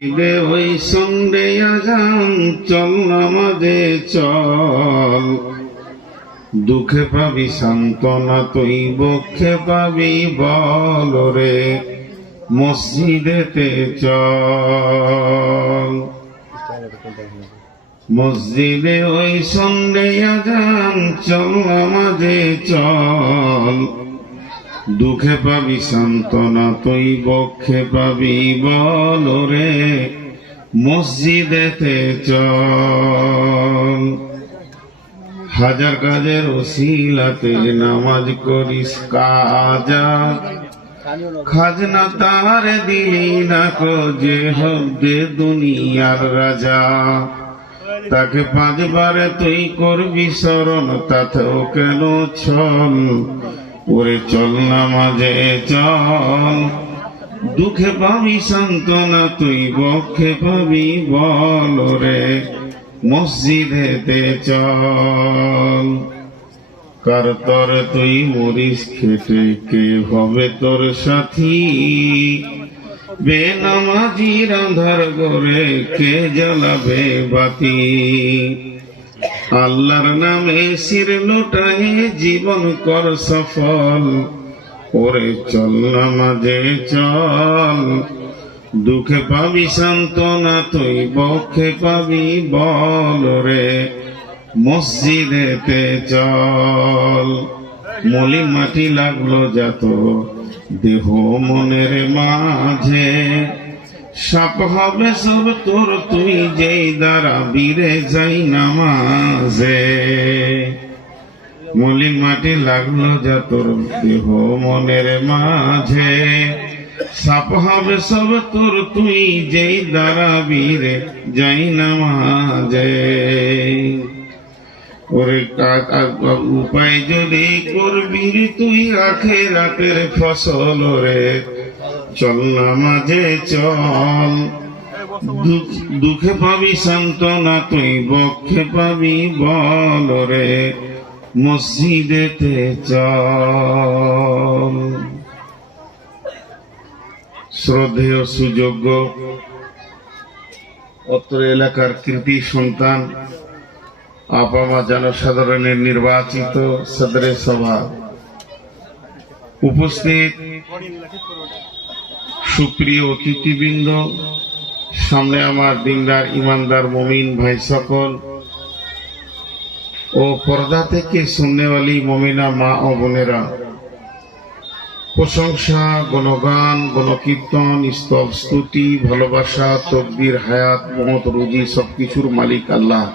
ওই সন্ধ্যে আজান চল নামাজে চল, দুঃখে পাবি সান্ত্বনা তুই বক্ষে পাবি বল রে, মসজিদেতে চল। মসজিদে ওই সন্ধ্যে আজান চল নামাজে চল, দুঃখে পাবি সান্ত্বনা তুই বক্ষে পাবি বল রে, মসজিদেতে চল। হাজার কাজের ওসিলাতে নামাজ করিস কাজা, খাজনা তার দিলি না কো যে হদ্দে দুনিয়ার রাজা, তাকে পাঁচবারে তুই করবি স্মরণ তাতেও কেন ছল, ওরে চল নামাজে চল, দুঃখে পাবি সান্ত্বনা তুই বক্ষে পাবি বল রে, মসজিদেতে চল। কার তর তুই মরিস খেটে কে হবে তোর সাথী, বেনামাজির আঁধার ঘরে কে জ্বালাবে বাতি, আল্লাহর নামে শির লোটায় জীবন কর সফল, ওরে চল নামাজে চল, দুঃখে পাবি সান্ত্বনা তুই বক্ষে পাবি বল রে, মসজিদেতে চল। মলিন মাটি লাগলো যত দেহ মনের মাঝে, সাপ হবে সব তোর তুই যেই দ্বারা বীরে যাই নামাজে। মলিন মাটি লাগলো যা তোর দেহ মনের মাঝে, সাপ হবে সব তোর তুই যেই দ্বারা বীরে যাই নামাজে। ওরে উপায় যদি করবি তুই আখিরাতের ফসল রে, চল নামাজে চল, দুঃখে পাবি সান্ত্বনা তুই বক্ষে পাবি বল রে, মসজিদেতে চল। শ্রদ্ধেয় সুযোগ্য অত্র এলাকার কৃতি সন্তান আপামা জনসাধারণের নির্বাচিত সদরে সভা, উপস্থিত সুপ্রিয় অতিথিবৃন্দ, সামনে আমার দিনদার ইমানদার মুমিন ভাই সকল ও পর্দা থেকে শুননেওয়ালি মুমিনা মা ও বোনেরা, প্রশংসা, গণগান, গণকীর্তন, স্তব স্তুতি, ভালোবাসা, তকবীর, হায়াত, মত, রুজি সবকিছুর মালিক আল্লাহ,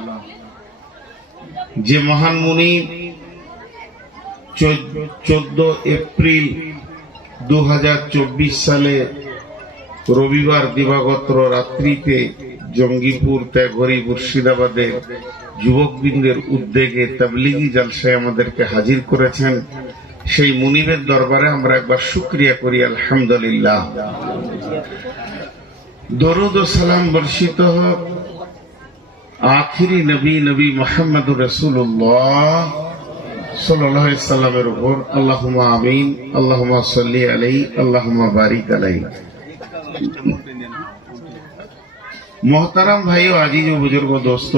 যে মহান মুনি 14 এপ্রিল 2024 সালে রবিবার দিবাগত রাত্রিতে জঙ্গিপুর ত্যাগরি মুর্শিদাবাদে যুবকবৃন্দের উদ্যোগে তাবলীগী জলসায় আমাদেরকে হাজির করেছেন, সেই মুনিবের দরবারে আমরা একবার শুকরিয়া করি আলহামদুলিল্লাহ। দরুদ ও সালাম বর্ষিত হোক আখিরি নবী নবী মুহাম্মদুর রাসূলুল্লাহ সাল্লাল্লাহু আলাইহি সাল্লামের উপর। আল্লাহুম্মা আমিন, আল্লাহুম্মা সাল্লি আলাইহি, আল্লাহুম্মা বারিক আলাইহি। মোহতারাম ভাই ও আজিজ ও বুজুর্গ দোস্ত,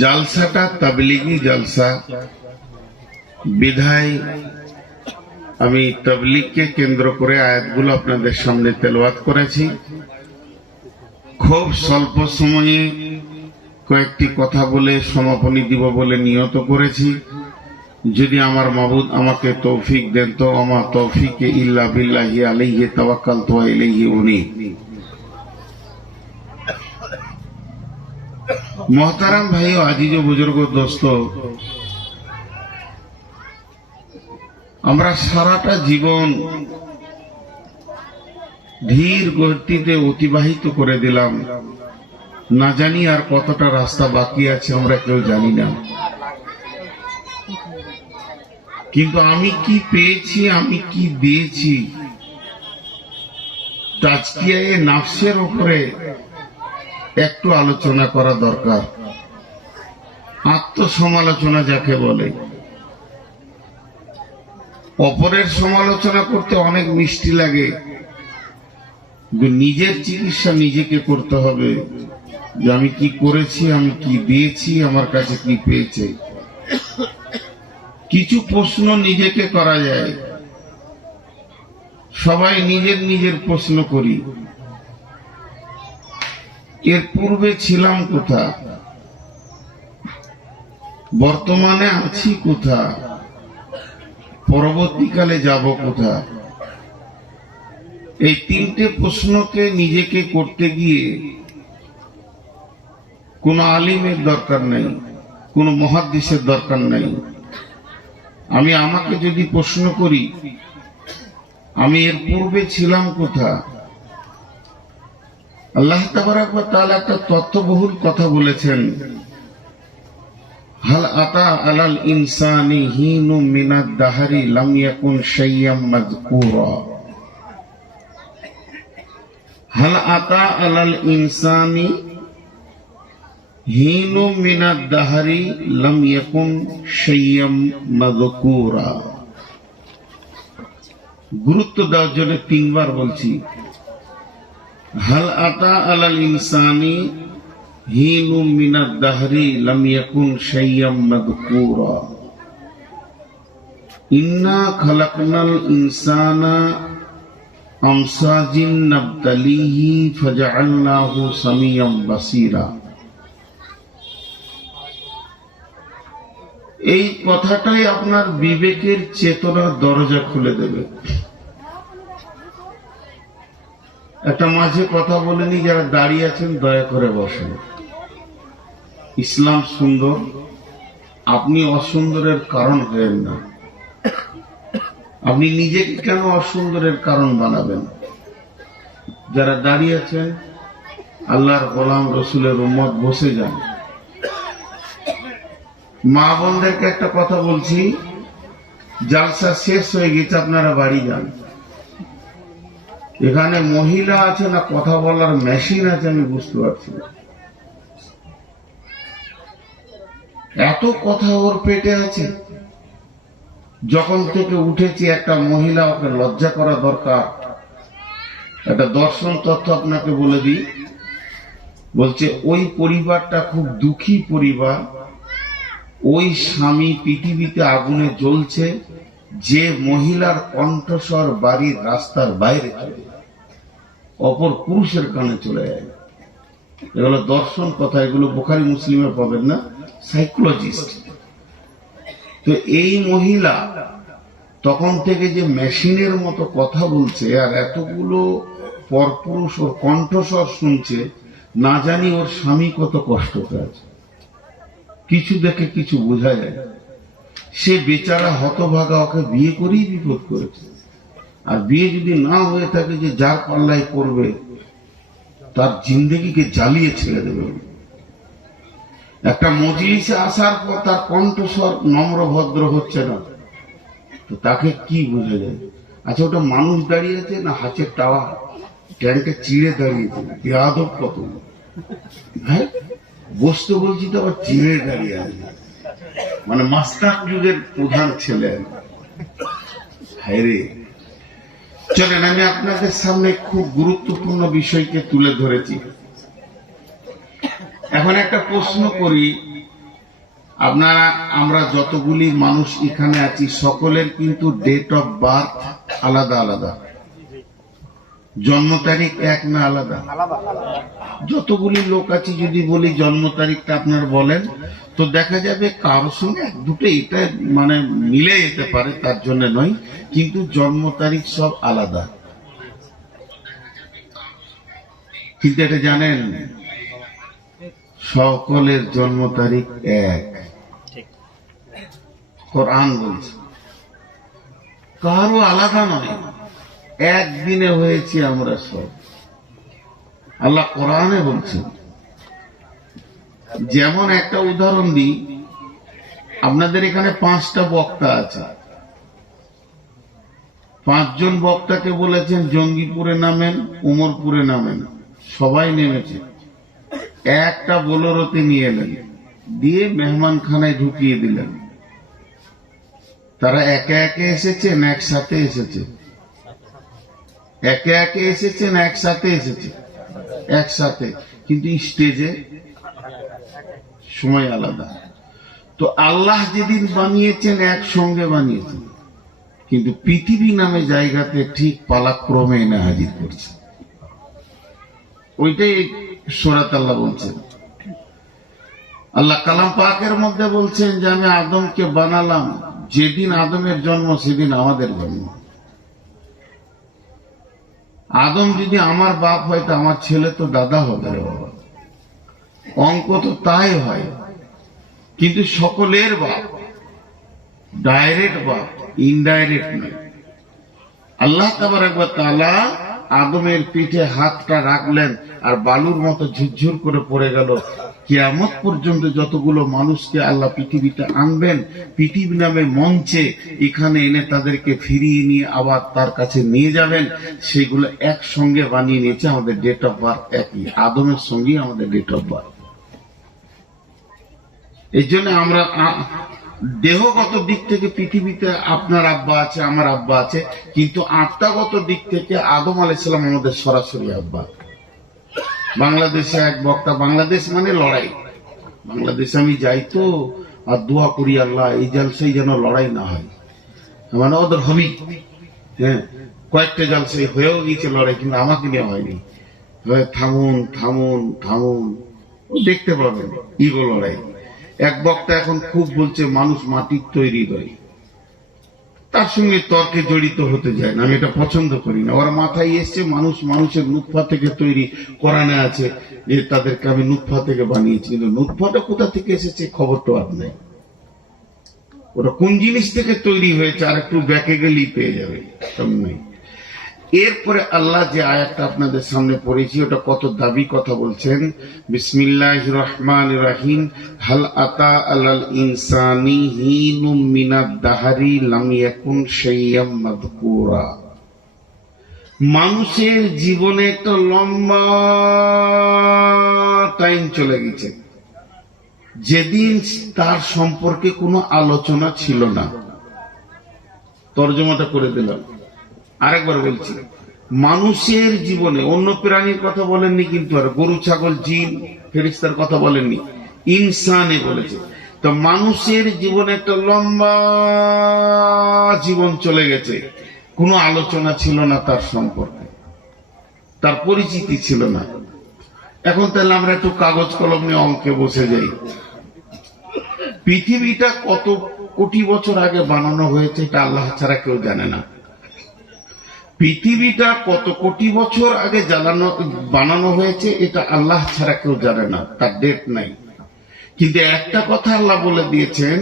জালসাটা তাবলীগী জালসা বিধায় আমি তাবলীগকে কেন্দ্র করে আয়াতগুলো আপনাদের সামনে তেলাওয়াত করেছি। খুব স্বল্প সময়ে কয়েকটি কথা বলে সমাপনী দিব বলে নিয়ত করেছি। যদি আমার মাবুদ আমাকে তৌফিক দেন তো আমার তৌফিকে ইল্লা বিল্লাহি আলাইহি তাওয়াক্কালতু ওয়া ইলাইহি উনীব। মোহতারাম ভাই ও আজিজ ও বুজুর্গ দোস্ত, আমরা সারাটা জীবন ধীর গতিতে অতিবাহিত করে দিলাম, না জানি আর কতটা রাস্তা বাকি আছে আমরা কেউ জানি না। কিন্তু আমি কি পেয়েছি, আমি কি দিয়েছি, তাজকিয়ায়ে নাফসের উপরে একটু আলোচনা করা দরকার। আত্মসমালোচনা যাকে বলে, অপরের সমালোচনা করতে অনেক মিষ্টি লাগে, কিন্তু নিজের চিকিৎসা নিজেকে করতে হবে, যে আমি কি করেছি, আমি কি দিয়েছি, আমার কাছে কি পেয়েছে। কিছু প্রশ্ন নিজেকে করা যায়, সবাই নিজের নিজের প্রশ্ন করি। এর পূর্বে ছিলাম কোথা, বর্তমানে আছি কোথা, পরবর্তীকালে যাব কোথা। এই তিনটে প্রশ্নকে নিজেকে করতে গিয়ে কোন আলিমের দরকার নেই, কোন মুহাদ্দিসের দরকার নেই। আমি আমাকে যদি প্রশ্ন করি, আমি এর পূর্বে ছিলাম কোথা। আল্লাহ তাবারাক ওয়া তাআলা একটা তথ্যবহুল কথা বলেছেন, হাল আতা আলাল ইনসানি হিনুম মিনাদ দাহরি লাম ইয়াকুন শাইয়াম মাযকুরা। হাল আতা আলাল ইনসানি হিনুম মিনাদ দাহরি লাম ইয়াকুন শাইয়াম মাযকুরা। গুরুত্ব দেওয়ার জন্য তিনবার বলছি, হাল আতা আলাল ইনসানি হিনুম মিনাদ দাহরি লাম ইয়াকুন শাইয়াম মাযকুরা। ইন্না খালাকনাল ইনসানা আমসাজিন নাবতালিহি ফাজআলনাহু সামিয়াম বাসীরা। এই কথাটাই আপনার বিবেকের চেতনার দরজা খুলে দেবে। একটা মাঝে কথা বলেনি, যারা দাঁড়িয়ে আছেন দয়া করে বসেন। ইসলাম সুন্দর, আপনি অসুন্দরের কারণ হবেন না। আপনি নিজেকে কেন অসুন্দরের কারণ বানাবেন? যারা দাঁড়িয়ে আছেন আল্লাহর গোলাম রসুলের উম্মত, বসে যান। মা বোনদেরকে একটা কথা বলছি, জালসা শেষ হয়ে গেছে, আপনারা বাড়ি যান। এখানে মহিলা আছে না কথা বলার মেশিন আছে আমি বুঝতে পারছি না। এত কথা ওর পেটে আছে, যখন থেকে উঠেছি একটা মহিলা, ওকে লজ্জা করা দরকার। একটা দর্শন তথ্য আপনাকে বলে দিই, বলছে ওই পরিবারটা খুব দুঃখী পরিবার। ওই স্বামী পৃথিবীতে আগুনে জ্বলছে, যে মহিলার কণ্ঠস্বর বাড়ির রাস্তার বাইরে চলে যায়, অপর পুরুষের কানে চলে যায়। এগুলো দর্শন কথা, এগুলো বুখারী মুসলিমে পাবেন না, সাইকোলজিস্ট। তো এই মহিলা তখন থেকে যে মেশিনের মতো কথা বলছে, আর এতগুলো পরপুরুষ ওর কণ্ঠস্বর শুনছে, না জানি ওর স্বামী কত কষ্ট পেয়েছে। কিছু দেখে কিছু বোঝা যায়। সে বেচারা হতভাগা, ওকে বিয়ে করেই বিপদ করেছে। আর বিয়ে যদি না হয়ে থাকে, যে যার পাল্লায় পড়বে তার জিন্দেগিকে জ্বালিয়ে ছেড়ে দেবে। একটা মজলিসে আসার পর তার কণ্ঠস্বর নম্র ভদ্র হচ্ছে না, তো তাকে কি বোঝা যায়? আচ্ছা, ওটা মানুষ দাঁড়িয়ে আছে না হাতের টাওয়ার ট্যাঙ্কে চিড়ে দাঁড়িয়েছে? বেয়াদব কত! হ্যাঁ, বসতে বলছি তো আবার চিড়ে দাঁড়িয়ে আছে, মানে মাস্টার যুগের প্রধান ছেলে। হায় রে! চলেন, আমি আপনাদের সামনে খুব গুরুত্বপূর্ণ বিষয়কে তুলে ধরেছি। এখন একটা প্রশ্ন করি, আপনারা, আমরা যতগুলি মানুষ এখানে আছি, সকলের কিন্তু ডেট অফ বার্থ আলাদা আলাদা, জন্ম তারিখ এক না আলাদা? যতগুলি লোক আছি, যদি বলি জন্ম তারিখটা আপনার বলেন, তো দেখা যাবে কারোর সঙ্গে এক দুটো এটা মানে মিলে যেতে পারে, তার জন্য নয়, কিন্তু জন্ম তারিখ সব আলাদা। কিন্তু এটা জানেন, সকলের জন্ম তারিখ এক। কোরআন বলছে কারো আলাদা নয়, একদিনে হয়েছি আমরা সব। আল্লাহ কোরআনে বলছেন। যেমন একটা উদাহরণ দিই, আপনাদের এখানে 5টা বক্তা আছে, 5 জন বক্তাকে বলেছেন জঙ্গিপুরে নামেন, উমরপুরে নামেন, সবাই নেমেছে। একটা বোলেরোতে নিয়ে এলেন, দিয়ে মেহমানখানায় ঢুকিয়ে দিলেন। তারা একে একে এসেছে না একসাথে এসেছে? একে একে এসেছেন, একসাথে এসেছে, একসাথে, কিন্তু স্টেজে সময় আলাদা। তো আল্লাহ যেদিন বানিয়েছেন একসঙ্গে বানিয়েছেন, কিন্তু পৃথিবী নামে জায়গাতে ঠিক পালাক্রমে এনে হাজির করছে। ওইটাই সূরাত আল্লাহ বলছেন। আল্লাহ কালাম পাকের মধ্যে বলছেন যে আমি আদমকে বানালাম, যেদিন আদমের জন্ম সেদিন আমাদের জন্ম। আদম যদি আমার বাপ হয় তো আমার ছেলে তো দাদা হবে রে বাবা, অঙ্ক তো তাই হয়। কিন্তু সকলের বাপ, ডাইরেক্ট বাপ, ইনডাইরেক্ট নয়। আল্লাহ তাবারক ওয়া তাআলা আদমের পিঠে হাতটা রাখলেন আর বালুর মতো ঝুরঝুর করে পড়ে গেল। কিয়ামত পর্যন্ত যতগুলো মানুষকে আল্লাহ পৃথিবীতে আনবেন, পৃথিবী নামে মঞ্চে এখানে এনে তাদেরকে ফিরিয়ে নিয়ে আবার তার কাছে নিয়ে যাবেন, সেগুলো একসঙ্গে বানিয়ে নিয়েছে। আমাদের ডেট অফ বার্থ একই, আদমের সঙ্গে আমাদের ডেট অফ বার্থ। এই জন্য আমরা দেহগত দিক থেকে পৃথিবীতে আপনার আব্বা আছে, আমার আব্বা আছে, কিন্তু আত্মাগত দিক থেকে আদম আলাইহিস সালাম আমাদের সরাসরি আব্বা। বাংলাদেশে এক বক্তা, বাংলাদেশ মানে লড়াই, বাংলাদেশে আমি যাই তো আর দোয়া করি আল্লাহ এই জালসাই যেন লড়াই না হয়, মানে ওদের হবি। হ্যাঁ, কয়েকটা জালসাই হয়েও গিয়েছে লড়াই, কিন্তু আমাকে নেওয়া হয়নি। থামুন থামুন থামুন, দেখতে পাবেন ইগো লড়াই। এক বক্তা এখন খুব বলছে মানুষ মাটির তৈরি হয়, তার সঙ্গে তর্কে জড়িত হতে যায় না, আমি এটা পছন্দ করি না। ওর মাথায় এসছে মানুষ মানুষের নুতফা থেকে তৈরি, কোরআনে আছে যে তাদেরকে আমি নুতফা থেকে বানিয়েছি, কিন্তু নুতফাটা কোথা থেকে এসেছে খবর তো আর নাই। ওরা কোন জিনিস থেকে তৈরি হয়েছে আর একটু ব্যাকে গেলেই পেয়ে যাবে, সব নাই। এরপরে আল্লাহ যে আয়াতটা আপনাদের সামনে পড়েছি ওটা কত দাবি কথা বলছেন। বিসমিল্লাহির রহমানির রহিম, হাল আতা আলাল ইনসানি হিনুম মিনাদ দাহরি লাম ইয়াকুন শাইয়াম মাযকুরা। মানুষের জীবনে একটা লম্বা টাইম চলে গেছে যেদিন তার সম্পর্কে কোনো আলোচনা ছিল না। তর্জমাটা করে দিলাম, আরেকবার বলছি। মানুষের জীবনে, অন্য প্রাণীর কথা বলেননি কিন্তু, আর গরু ছাগল জিন ফেরেশতার কথা বলেননি, ইনসানে বলেছে। তো মানুষের জীবনে একটা লম্বা জীবন চলে গেছে, কোনো আলোচনা ছিল না তার সম্পর্কে, তার পরিচিতি ছিল না। এখন তাহলে আমরা একটু কাগজ কলম নিয়ে অঙ্কে বসে যাই। পৃথিবীটা কত কোটি বছর আগে বানানো হয়েছে এটা আল্লাহ ছাড়া কেউ জানে না। পৃথিবীটা কত কোটি বছর আগে বানানো হয়েছে এটা আল্লাহ ছাড়া কেউ জানে না, তার ডেট নাই। কিন্তু একটা কথা আল্লাহ বলে দিয়েছেন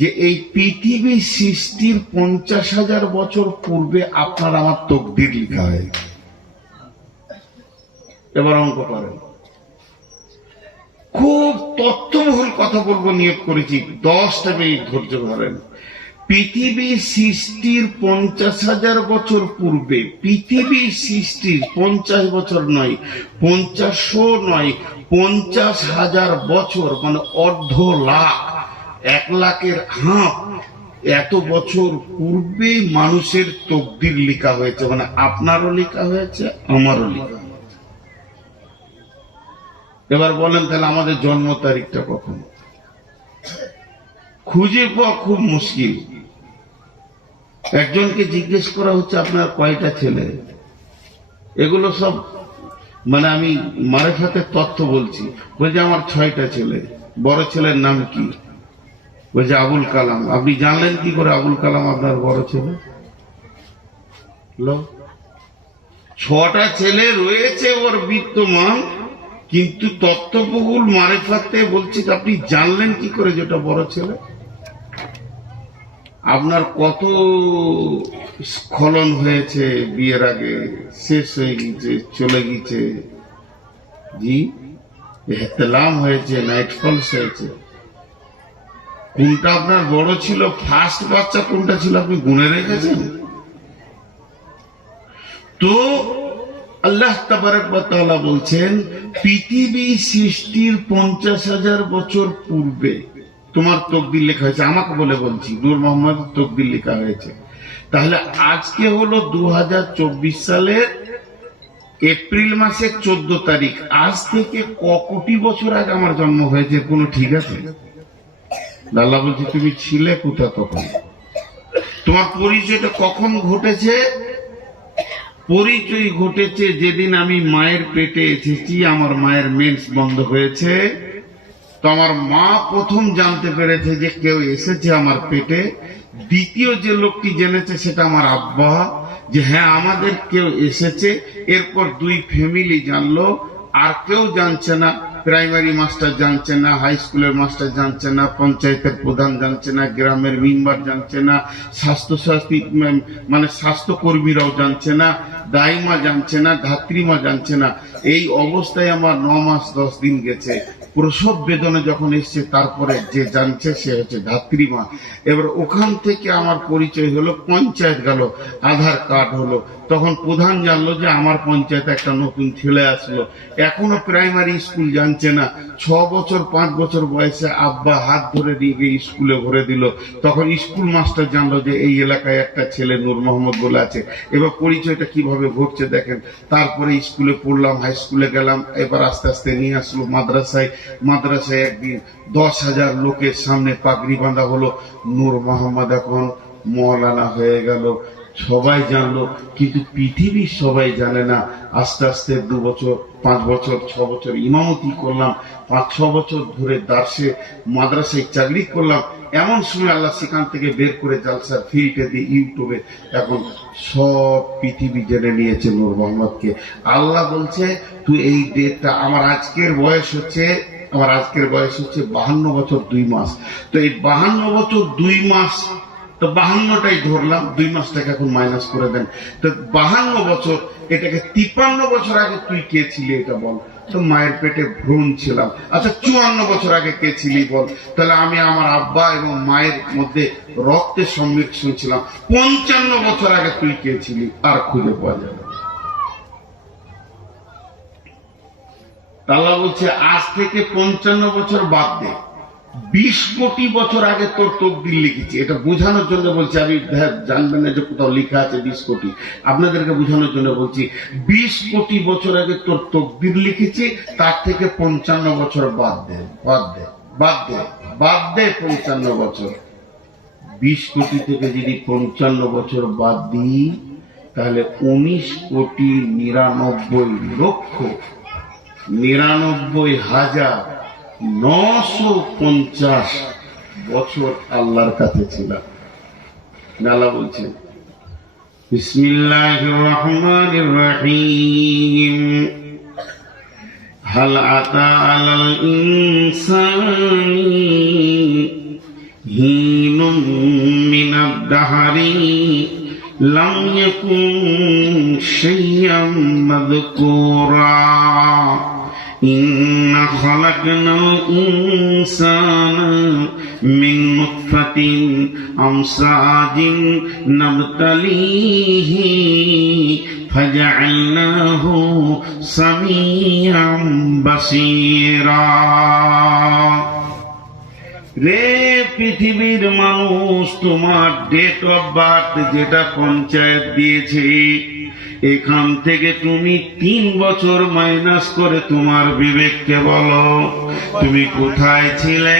যে এই পৃথিবী সৃষ্টির 50,000 বছর পূর্বে আপনার আমার তকদির লেখা হয়েছে। এবার অঙ্ক করেন। খুব তথ্যবহুল কথা বলবো নিয়োগ করেছি, 10টা মিনিট ধৈর্য ধরেন। পৃথিবী সৃষ্টির 50,000 বছর পূর্বে, পৃথিবী সৃষ্টির 50 বছর নয়, 50 নয়, 50,000 বছর, মানে অর্ধ লাখ, 1 লাখের হাফ, এত বছর পূর্বে মানুষের তকদির লেখা হয়েছে, মানে আপনারও লেখা হয়েছে, আমারও লেখা হয়েছে। এবার বলেন তাহলে আমাদের জন্ম তারিখটা কখন? খুঁজে পাওয়া খুব মুশকিল। একজনকে জিজ্ঞেস করা হচ্ছে আপনার কয়টা ছেলে, এগুলো সব মানে আমি মারেফাতের তথ্য বলছি। বলছে আমার 6টা ছেলে। বড় ছেলের নাম কি? বলছে আবুল কালাম। আপনি জানলেন কি করে আবুল কালাম আপনার বড় ছেলে? 6টা ছেলে রয়েছে ওর বিদ্যমান, কিন্তু তত্ত্ববহুল মারেফাতে বলছি আপনি জানলেন কি করে যেটা বড় ছেলে? আপনার কত স্খলন হয়েছে বিয়ের আগে, শেষ হয়ে গেছে, চলে গেছে, জি ইহতিলাম হয়েছে, নাইট ফলস হয়েছে। কোনটা আপনার বড় ছিল, ফার্স্ট বাচ্চা কোনটা ছিল আপনি গুনে রেখেছেন? তো আল্লাহ তাবারক ওয়া তাআলা বলছেন পৃথিবী সৃষ্টির 50,000 বছর পূর্বে তোমার তকদির লেখা হয়েছে। আমাকে বলে বলছি, নূর মোহাম্মদ তকদির লেখা হয়েছে। তাহলে আজকে হলো 2024 সালের এপ্রিল মাসের 14 তারিখ, আজ থেকে কোটি বছর আগে আমার জন্ম হয়েছে, কোনো ঠিক আছে? আল্লাহ বলছে তুমি ছিলে কোথা তখন? তোমার পরিচয়টা কখন ঘটেছে? পরিচয় ঘটেছে যেদিন আমি মায়ের পেটে এসেছি, আমার মায়ের মেন্স বন্ধ হয়েছে। তো আমার মা প্রথম জানতে পেরেছে যে কেউ এসেছে আমার পেটে। দ্বিতীয় যে লোকটি জেনেছে সেটা আমার আব্বা, যে হ্যাঁ আমাদের কেউ এসেছে। এরপর 2 ফ্যামিলি জানলো, আর কেউ জানছে না। প্রাইমারি মাস্টার জানছে না, হাই স্কুলের মাস্টার জানছে না, পঞ্চায়েতের প্রধান জানছে না, গ্রামের মেম্বার জানছে না, স্বাস্থ্যসাথী মানে স্বাস্থ্যকর্মীরাও জানছে না, দাইমা জানছে না, ধাত্রীমা জানছে না। এই অবস্থায় আমার 9 মাস 10 দিন গেছে। প্রসব বেদনা যখন এসছে তারপরে যে জানছে সে হচ্ছে ধাত্রীমা। এবার ওখান থেকে আমার পরিচয় হলো, পঞ্চায়েত গেল, আধার কার্ড হলো, তখন প্রধান জানলো যে আমার পঞ্চায়েতে একটা নতুন ছেলে আসলো। এখনো প্রাইমারি স্কুল জানছে না। 6 বছর 5 বছর বয়সে আব্বা হাত ধরে নিয়ে গিয়ে স্কুলে ভরে দিল। তখন স্কুল মাস্টার জানলো যে এই এলাকায় একটা ছেলে নূর মোহাম্মদ বলে আছে। এবার পরিচয়টা কিভাবে ঘটছে দেখেন। তারপরে স্কুলে পড়লাম, হাই স্কুলে গেলাম, এবার আস্তে আস্তে নিয়ে আসলো মাদ্রাসায়। মাদ্রাসায় একদিন 10,000 লোকের সামনে পাগড়ি বাঁধা হলো। নূর মোহাম্মদ এখন মৌলানা হয়ে গেল, সবাই জানলো। কিন্তু পৃথিবীর সবাই জানে না। আস্তে আস্তে 2 বছর 5 বছর 6 বছর ইমামতি করলাম, 5-6 বছর ধরে দার্সে মাদ্রাসায় চাকরি করলাম। এমন সময় আল্লাহ সেখান থেকে বের করে জালসার ফিল্ডে দিয়ে ইউটিউবে এখন সব পৃথিবী জেনে নিয়েছে নূর মোহাম্মদকে। আল্লাহ বলছে তুই এই ডেটটা, আমার আজকের বয়স হচ্ছে 52 বছর 2 মাস। তো এই 52 বছর 2 মাস, তো 52টাই ধরলাম, 2 মাসটাকে এখন মাইনাস করে দেন। তো 52 বছর, এটাকে 53 বছর আগে তুই কে ছিলি এটা বল। তো মায়ের পেটে ভ্রূণ ছিলাম। আচ্ছা 54 বছর আগে কে ছিলি বল। তাহলে আমি আমার আব্বা এবং মায়ের মধ্যে রক্তের সংমিশ্রণ ছিলাম। 55 বছর আগে তুই কে ছিলি, আর খুঁজে পাওয়া যাবে। আল্লাহ বলছে আজ থেকে 55 বছর বাদ দে, 20 কোটি বছর আগে তোর তকদির লিখেছি। এটা বোঝানোর জন্য বলছি, আমি জানবেন না যে কোথাও লেখা আছে 20 কোটি, আপনাদেরকে বোঝানোর জন্য বলছি। 20 কোটি বছর আগে তোর তকদির লিখেছি, তার থেকে 55 বছর বাদ দে, বাদ দে, বাদ দে, বাদ দে 55 বছর। 20 কোটি থেকে যদি 55 বছর বাদ দিই, তাহলে 19,99,950 বছর আল্লাহর কাছে ছিলাম। আল্লাহ বলছেন বিসমিল্লাহির রহমানির রহিম, হাল আতা আলাল ইনসানি হিনুম মিনাদ দাহরি লাম ইয়াকুন শাইয়্যাম মাযকুরা ইন্না খালাকনাল ইনসানা মিন নুতফাতিন আমসাজিন নাবতালিহি ফাজআলনাহু সামিয়াম বাসীরা। রে পৃথিবীর মানুষ, তোমার ডেট অফ বার্থ যেটা পঞ্চায়েত দিয়েছে, এখান থেকে তুমি 3 বছর মাইনাস করে তোমার বিবেককে বলো তুমি কোথায় ছিলে।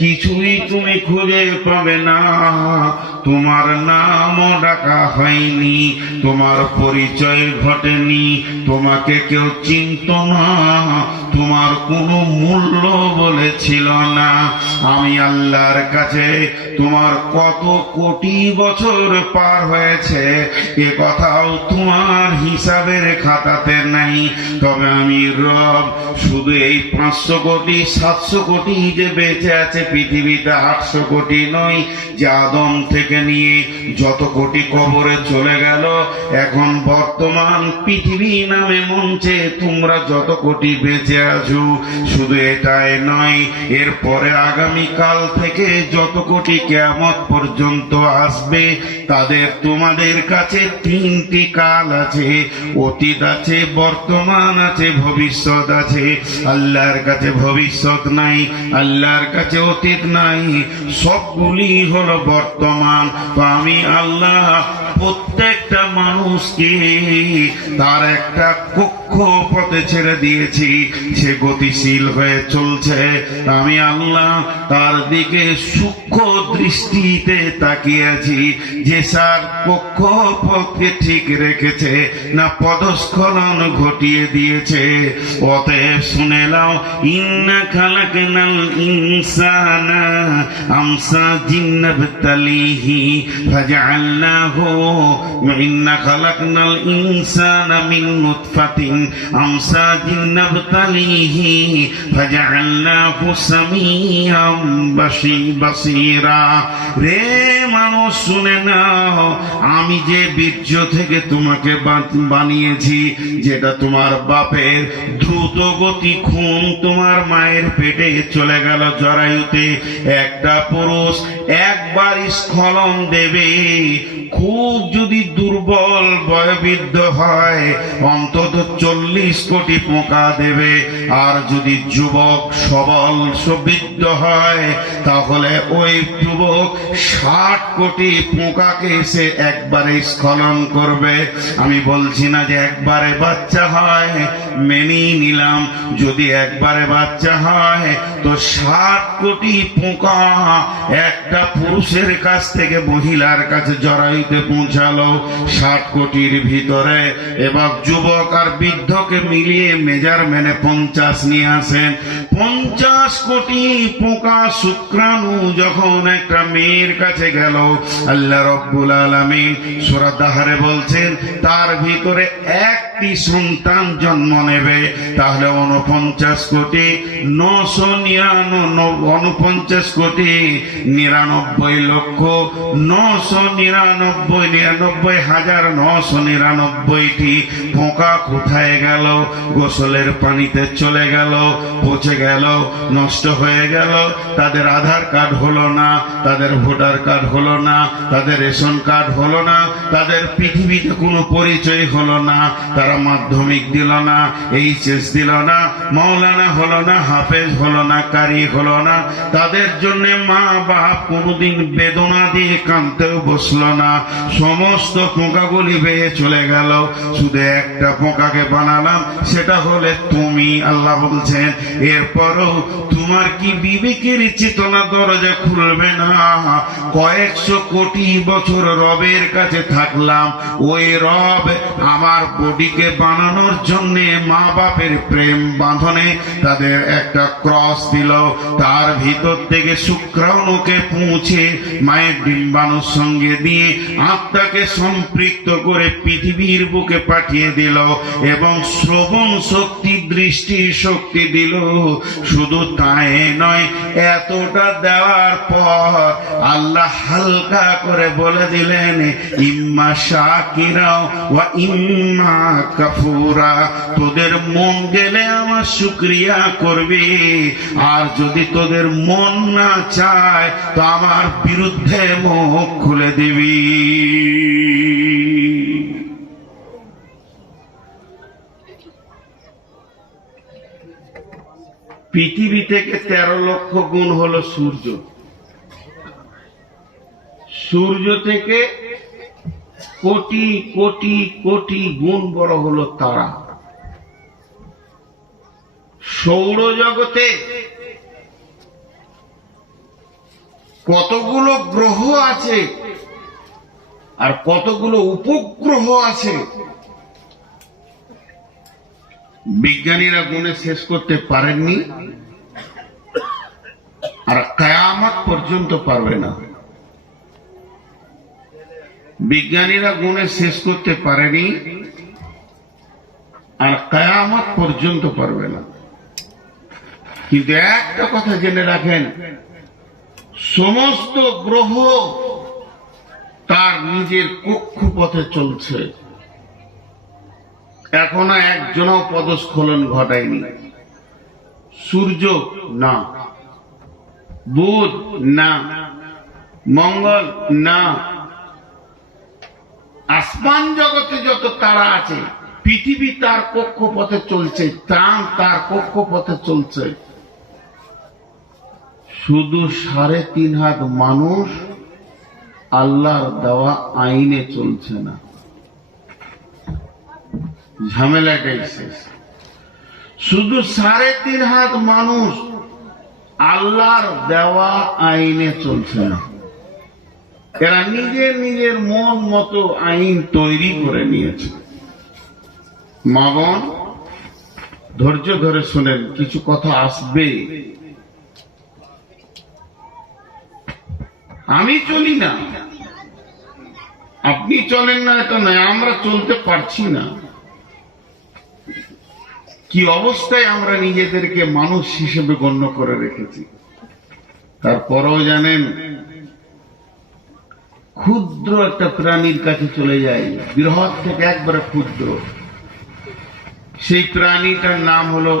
কিছুই তুমি খুঁজে পাবে না। তোমার নামও ডাকা হয়নি, তোমার পরিচয় ঘটেনি, তোমাকে কেউ চিনত না, তোমার কোনো মূল্য বলেছিল না। আমি আল্লাহর কাছে তোমার কত কোটি বছর পার হয়েছে এ কথাও তোমার হিসাবের খাতাতে নাই। তবে আমি রব শুধু এই 500 কোটি 700 কোটি যে বেঁচে আছে পৃথিবীতে, 800 কোটি নয়, যে আদম থেকে নিয়ে যত কোটি কবরে চলে গেল, এখন বর্তমান পৃথিবী নামে মঞ্চে তোমরা যত কোটি বেঁচে আছো, শুধু এটাই নয়, এরপরে আগামী কাল থেকে যত কোটি কিয়ামত পর্যন্ত আসবে, তাদের তোমাদের কাছে 3টি কাল আছে, অতীত আছে, বর্তমান আছে, ভবিষ্যৎ আছে। আল্লাহর কাছে ভবিষ্যৎ নাই, আল্লাহর কাছে অতীত নাই, সবগুলি হলো বর্তমান। তো আমি আল্লাহ প্রত্যেকটা মানুষকে তার একটা কক্ষপথে ছেড়ে দিয়েছি, সে গতিশীল হয়ে চলছে। আমি আল্লাহ তার দিকে সূক্ষ্ম দৃষ্টিতে তাকিয়েছি যে স্যার কক্ষপথকে ঠিক রেখেছে না পদস্খলন ঘটিয়ে দিয়েছে। অতএব শুনে নাও, ইন্না খালাকনাল ইনসানা আমসাজিন নাবতালিহি ফাজআলনাহু ইন্না খালাকনাল ইনসানা মিন নুতফাতিন আমসাজিন নাবতালিহি ফাজআলনাহু সামিআম বাসীরা। রে মানুষ শুনে নাও, আমি যে বীর্য থেকে তোমাকে বানিয়েছি, যেটা তোমার বাপের দ্রুত গতি খুন তোমার মায়ের পেটে চলে গেল জরায়ুতে। একটা পুরুষ একবার স্খলন দেবে, খুব যদি দুর্বল বয়োবৃদ্ধ হয় অন্তত 40 কোটি পোকা দেবে, আর যদি যুবক সবল সুবৃদ্ধ হয় তাহলে ওই যুবক 60 কোটি পোকাকে সে একবারে স্খলন করবে। আমি বলছি না যে একবারে বাচ্চা হয়, মেনেই নিলাম যদি একবারে বাচ্চা হয় তো 60 কোটি পোকা একটা পুরুষের কাছ থেকে মহিলার কাছে জরায়ুতে পৌঁছালো। 60 কোটির ভিতরে এবার যুবক আর বৃদ্ধকে মিলিয়ে মেজারমেন্টে 50 নিয়ে আসেন। 50 কোটি পোকা শুক্রাণু যখন একটা মেয়ের কাছে গেল, আল্লাহ রাব্বুল আলামিন সূরা দাহরে বলছেন তার ভিতরে একটি সন্তান জন্ম নেবে, তাহলে 49 কোটি 49 কোটি 99 লক্ষ 999,999টি পোকা কোথায় গেল? গোসলের পানিতে চলে গেল, পচে গেল, নষ্ট হয়ে গেল। তাদের আধার কার্ড হলো না, তাদের ভোটার কার্ড হলো না, তাদের রেশন কার্ড হলো না, তাদের পৃথিবীতে কোনো পরিচয় হলো না, তারা মাধ্যমিক দিল না, এইচএস দিল না, মাওলানা হলো না, হাফেজ হলো না, কারি হলো না। তাদের জন্য মা বাপ কোনোদিন বেদনা দিয়ে কাঁদতেও বসলো না। সমস্ত পোকাগুলি বেয়ে চলে গেল, শুধু একটা পোকাকে বানালাম, সেটা হলে তুমি। আল্লাহ বলছেন এরপরও তোমার কি বিবেকের চেতনা দরজা খুলবে না? কয়েকশো কোটি বছর রবের কাছে থাকলাম, ওই রব আমার বডিকে বানানোর জন্য মা বাপের প্রেম বাঁধনে তাদের একটা ক্রস দিল, তার ভিতর থেকে শুক্রাণুকে পৌঁছে মায়ের ডিম্বাণুর সঙ্গে দিয়ে আত্মাকে সম্পৃক্ত করে পৃথিবীর বুকে পাঠিয়ে দিল এবং শ্রবণ শক্তি, দৃষ্টি শক্তি দিল। শুধু তাই নয়, এতটা দেওয়ার পর আল্লাহ হালকা করে বলে দিলেন ইম্মা শাকিরা ওয়া ইম্মা কাফুরা। তোদের মন গেলে আমার শুকরিয়া করবি, আর যদি তোদের মন না চায় তো আমার বিরুদ্ধে মুখ খুলে দিবি। পৃথিবী থেকে 13 লক্ষ গুণ হলো সূর্য, সূর্য থেকে কোটি কোটি কোটি গুণ বড় হলো তারা। সৌরজগতে কতগুলো গ্রহ আছে আর কতগুলো উপগ্রহ আছে, বিজ্ঞানীরা গুণে শেষ করতে পারেননি, আর কিয়ামত পর্যন্ত পারবে না। বিজ্ঞানীরা গুণে শেষ করতে পারেনি, আর কিয়ামত পর্যন্ত পারবে না। কিন্তু একটা কথা জেনে রাখেন, সমস্ত গ্রহ তার নিজের কক্ষপথে চলছে। এখনো একজনও পদস্খলন ঘটায়নি। সূর্য না, বুধ না, মঙ্গল না, আসমান জগতে যত তারা আছে, পৃথিবী তার কক্ষপথে চলছে, চাঁদ তার কক্ষপথে চলছে। শুধু 3.5 হাত মানুষ আল্লাহর দেওয়া আইনে চলছে না, ঝামেলাটাই শেষ। শুধু 3.5 হাত মানুষ আল্লাহর দেওয়া আইনে চলছে না, এরা নিজের নিজের মন মতো আইন তৈরি করে নিয়েছে। মা বোন, ধৈর্য ধরে শোনেন, কিছু কথা আসবে। আমি চলি না, আপনি চলেন না এটা নয়, আমরা চলতে পারছি না। কি অবস্থায় আমরা নিজেদেরকে মানুষ হিসেবে গণ্য করে রেখেছি। তারপরেও জানেন, ক্ষুদ্র একটা প্রাণীর কাছে চলে যায়, বৃহৎ থেকে একবারে ক্ষুদ্র, সেই প্রাণীটার নাম হলো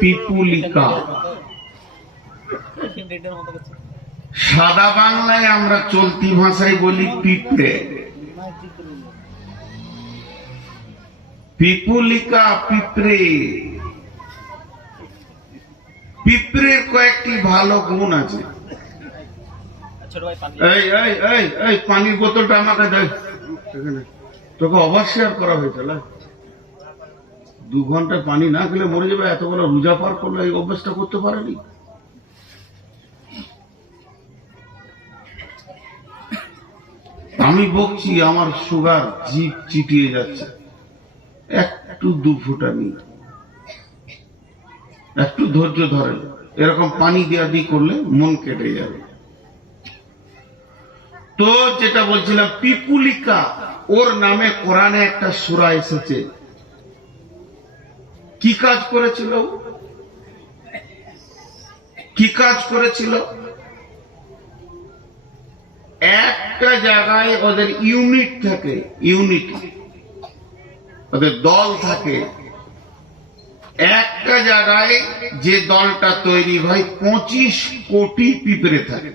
পিপুলিকা। সাদা বাংলায় আমরা চলতি ভাষায় বলি পিঁপড়ে। পিপুলিকা পিঁপড়ে। পিঁপড়ের কয়েকটি ভালো গুণ আছে। এই এই এই এই পানির বোতলটা আমাকে দে, তোকে ওভার শেয়ার করা হয়েছিল। 2 ঘন্টা পানি না খেলে মরে যাবে, এত বড় রোজা পার করলে এই অভ্যাসটা করতে পারেনি। আমি বকছি, আমার সুগার জিভ চিটিয়ে যাচ্ছে, একটু 2 ফুটা নিয়ে একটু ধৈর্য ধরেন, এরকম পানি দেওয়া দিয়ে করলে মন কেটে যাবে। তো যেটা বলছিলাম, পিপুলিকা, ওর নামে কোরআনে একটা সূরা এসেছে। কি কাজ করেছিল? কি কাজ করেছিল? একটা জায়গায় ওদের ইউনিট থাকে, ইউনিট, ওদের দল থাকে। একটা জায়গায় যে দলটা তৈরি হয় 25 কোটি পিঁপড়ে থাকে।